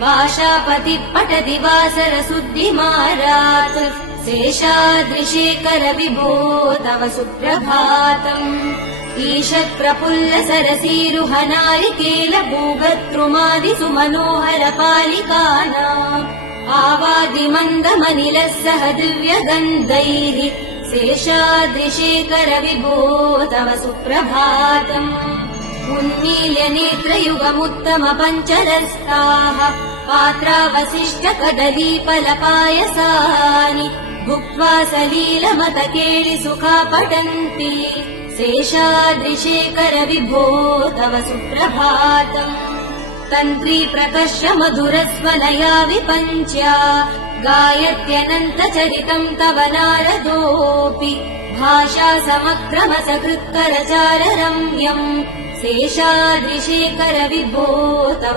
भाषापतिः पठति वासरशुद्धिमारात् शेषाद्रिशेखर विभो तव सुप्रभातम् ईषत् प्रफुल्ल सरसीरुहनारिकेल भूगत्रुमादिसु मनोहर पालिकानाम् आवादिमन्दमनिलः सह दिव्यगन्धैः शेषाद्रिशेखर विभो तव सुप्रभातम् उन्मील्य नेत्रयुगमुत्तम पञ्चरस्ताः पात्रावशिष्ट कदलीफलपायसानि भुक्त्वा सलीलमतकेळि सुखा पठन्ति शेषाद्रिशेखर विभो तव सुप्रभातम् तन्त्री प्रकर्ष मधुरस्वनया विपञ्च्या गायत्यनन्तचरितम् तव नारदोऽपि भाषा समक्रम सकृत्करचार रम्यम् शेषाद्रिशेखर विभो तव